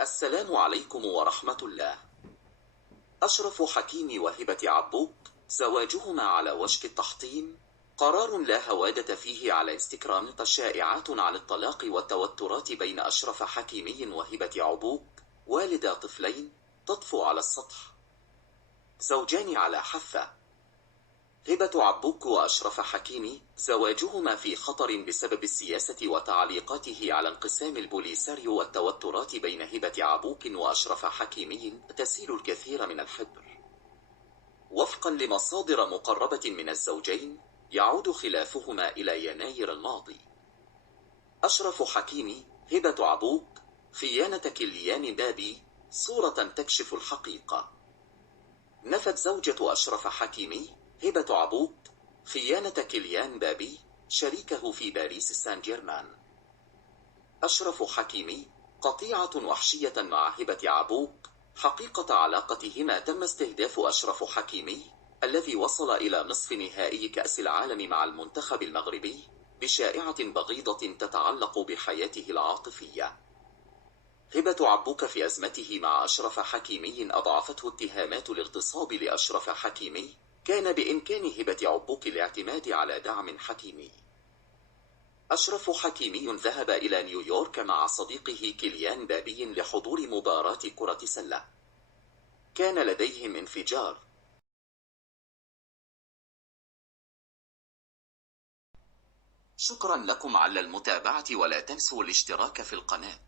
السلام عليكم ورحمة الله. أشرف حكيمي وهبة عبوك زواجهما على وشك التحطيم، قرار لا هوادة فيه على انستغرام. شائعات عن الطلاق والتوترات بين أشرف حكيمي وهبة عبوك والدا طفلين تطفو على السطح. زوجان على حافة. هبة عبوك وأشرف حكيمي زواجهما في خطر بسبب السياسة وتعليقاته على انقسام البوليساريو والتوترات بين هبة عبوك وأشرف حكيمي تسيل الكثير من الحبر. وفقا لمصادر مقربة من الزوجين، يعود خلافهما إلى يناير الماضي. أشرف حكيمي هبة عبوك خيانة كيليان مبابي، صورة تكشف الحقيقة. نفت زوجة أشرف حكيمي هبة عبوك خيانة كيليان مبابي شريكه في باريس سان جيرمان. أشرف حكيمي قطيعة وحشية مع هبة عبوك. حقيقة علاقتهما تم استهداف أشرف حكيمي الذي وصل إلى نصف نهائي كأس العالم مع المنتخب المغربي بشائعة بغيضة تتعلق بحياته العاطفية. هبة عبوك في أزمته مع أشرف حكيمي أضعفته اتهامات الاغتصاب لأشرف حكيمي. كان بإمكان هبة عبوك الاعتماد على دعم حكيمي. أشرف حكيمي ذهب إلى نيويورك مع صديقه كيليان مبابي لحضور مباراة كرة سلة. كان لديهم انفجار. شكرا لكم على المتابعة، ولا تنسوا الاشتراك في القناة.